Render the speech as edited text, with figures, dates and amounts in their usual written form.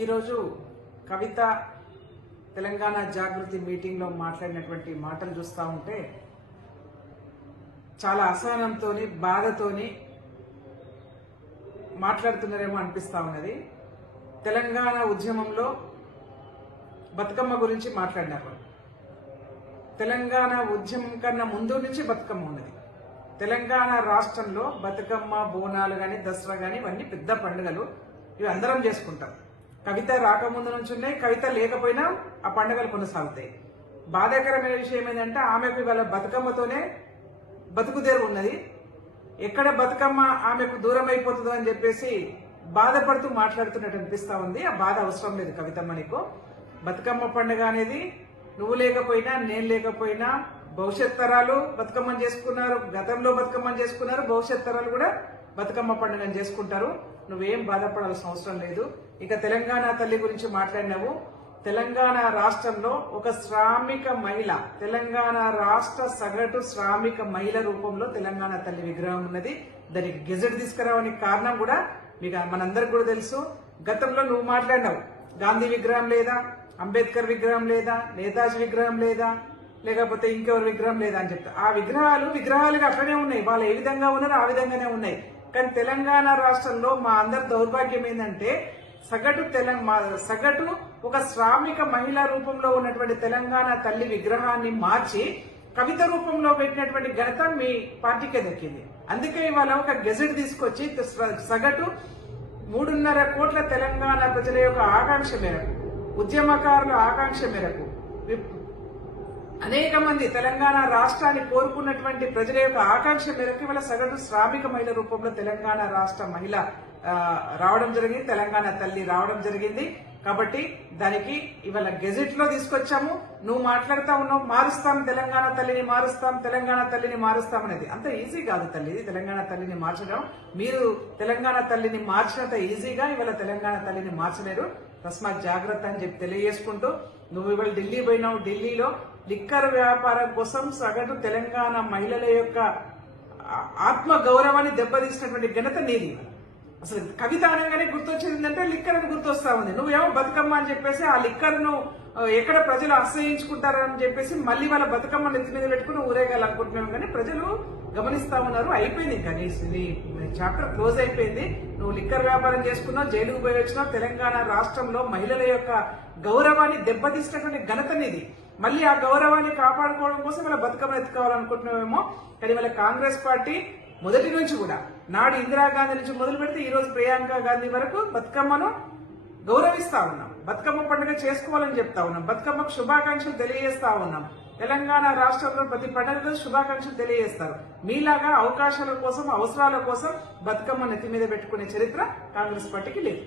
ఈరోజు కవిత తెలంగాణ జాగృతి మీటింగ్లో మాట్లాడినటువంటి మాటలు చూస్తూ ఉంటే చాలా అసహనంతోని బాధతోని మాట్లాడుతున్నారేమో అనిపిస్తా ఉన్నది. తెలంగాణ ఉద్యమంలో బతుకమ్మ గురించి మాట్లాడినారు. తెలంగాణ ఉద్యమం కన్నా ముందు నుంచి బతుకమ్మ ఉన్నది. తెలంగాణ రాష్ట్రంలో బతుకమ్మ, బోనాలు గాని, దసరా గాని ఇవన్నీ పెద్ద పండుగలు. ఇవి అందరం చేసుకుంటాం. కవిత రాకముందు నుంచి ఉన్నాయి, కవిత లేకపోయినా ఆ పండుగలు కొనసాగుతాయి. బాధాకరమైన విషయం ఏంటంటే ఆమెకు ఇవాళ బతుకమ్మతోనే బతుకుదేరు ఉన్నది. ఎక్కడ బతుకమ్మ ఆమెకు దూరం అయిపోతుందో అని చెప్పేసి బాధపడుతూ మాట్లాడుతున్నట్టు అనిపిస్తా ఉంది. ఆ బాధ అవసరం లేదు కవితమ్మ నీకు. బతుకమ్మ పండుగ అనేది నువ్వు లేకపోయినా నేను లేకపోయినా భవిష్యత్ తరాలు బతుకమ్మని చేసుకున్నారు. గతంలో బతుకమ్మని చేసుకున్నారు, భవిష్యత్ తరాలు కూడా బతుకమ్మ పండుగను చేసుకుంటారు. నువ్వేం బాధపడాల్సిన అవసరం లేదు. ఇక తెలంగాణ తల్లి గురించి మాట్లాడినావు. తెలంగాణ రాష్ట్రంలో ఒక శ్రామిక మహిళ, తెలంగాణ రాష్ట్ర సగటు శ్రామిక మహిళ రూపంలో తెలంగాణ తల్లి విగ్రహం ఉన్నది. దానికి గెజెట్ తీసుకురావడానికి కారణం కూడా మీకు మనందరికి కూడా తెలుసు. గతంలో నువ్వు మాట్లాడినావు, గాంధీ విగ్రహం లేదా, అంబేద్కర్ విగ్రహం లేదా, నేతాజీ విగ్రహం లేదా, లేకపోతే ఇంకెవరి విగ్రహం లేదా అని చెప్తా. ఆ విగ్రహాలుగా అట్లనే ఉన్నాయి. వాళ్ళు ఏ విధంగా ఉన్నారో ఆ విధంగానే ఉన్నాయి. కానీ తెలంగాణ రాష్ట్రంలో మా అందరి దౌర్భాగ్యం ఏంటంటే సగటు ఒక శ్రామిక మహిళా రూపంలో ఉన్నటువంటి తెలంగాణ తల్లి విగ్రహాన్ని మార్చి కవిత రూపంలో పెట్టినటువంటి ఘనత మీ పార్టీకే దక్కింది. అందుకే ఇవాళ ఒక గెజెట్ తీసుకొచ్చి సగటు 3.5 కోట్ల తెలంగాణ ప్రజల యొక్క ఆకాంక్ష మేరకు, ఉద్యమకారుల ఆకాంక్ష మేరకు, అనేక మంది తెలంగాణ రాష్ట్రాన్ని కోరుకున్నటువంటి ప్రజల యొక్క ఆకాంక్ష మేరకు ఇవాళ సగటు శ్రామిక మహిళ రూపంలో తెలంగాణ రాష్ట్ర మహిళ రావడం జరిగింది, తెలంగాణ తల్లి రావడం జరిగింది. కాబట్టి దానికి ఇవాళ గెజెట్ లో తీసుకొచ్చాము. నువ్వు మాట్లాడుతా ఉన్నావు, మారుస్తాం తెలంగాణ తల్లిని, మారుస్తాం తెలంగాణ తల్లిని, మారుస్తాం అనేది అంత ఈజీ కాదు తల్లి. తెలంగాణ తల్లిని మార్చడం, మీరు తెలంగాణ తల్లిని మార్చినంత ఈజీగా ఇవాళ తెలంగాణ తల్లిని మార్చలేరు. తస్మాత్ జాగ్రత్త అని చెప్పి తెలియజేసుకుంటూ, నువ్వు ఇవాళ ఢిల్లీ పోయినావు. ఢిల్లీలో లిక్కర్ వ్యాపారం కోసం సగటు తెలంగాణ మహిళల యొక్క ఆత్మ గౌరవాన్ని దెబ్బతీసినటువంటి ఘనత నీది. అసలు కవిత అనగానే గుర్తొచ్చేది ఏంటంటే లిక్కర్ అని గుర్తొస్తా ఉంది. నువ్వేమో బతుకమ్మ అని చెప్పేసి ఆ లిక్కర్ ను ఎక్కడ ప్రజలు ఆశ్రయించుకుంటారని చెప్పేసి మళ్ళీ వాళ్ళ బతుకమ్మ నెత్తి మీద పెట్టుకుని ఊరేగాలనుకుంటున్నావు. కానీ ప్రజలు గమనిస్తా ఉన్నారు. అయిపోయింది, కానీ నీ చాప్టర్ క్లోజ్ అయిపోయింది. నువ్వు లిక్కర్ వ్యాపారం చేసుకున్నావు, జైలుకు పోయి వచ్చినావు. తెలంగాణ రాష్ట్రంలో మహిళల యొక్క గౌరవాన్ని దెబ్బతీసినటువంటి ఘనత నీది. మళ్ళీ ఆ గౌరవాన్ని కాపాడుకోవడం కోసం వాళ్ళ బతుకమ్మ ఎత్తుకోవాలనుకుంటున్నావేమో. కానీ వాళ్ళ కాంగ్రెస్ పార్టీ మొదటి నుంచి కూడా, నాడు ఇందిరాగాంధీ నుంచి మొదలు పెడితే ఈ రోజు ప్రియాంక గాంధీ వరకు బతుకమ్మను గౌరవిస్తా ఉన్నాం. బతుకమ్మ పండుగ చేసుకోవాలని చెప్తా ఉన్నాం. బతుకమ్మకు శుభాకాంక్షలు తెలియజేస్తా ఉన్నాం. తెలంగాణ రాష్ట్రంలో ప్రతి పండుగకు శుభాకాంక్షలు తెలియజేస్తారు. మీలాగా అవకాశాల కోసం, అవసరాల కోసం బతుకమ్మ నెత్తి మీద పెట్టుకునే చరిత్ర కాంగ్రెస్ పార్టీకి లేదు.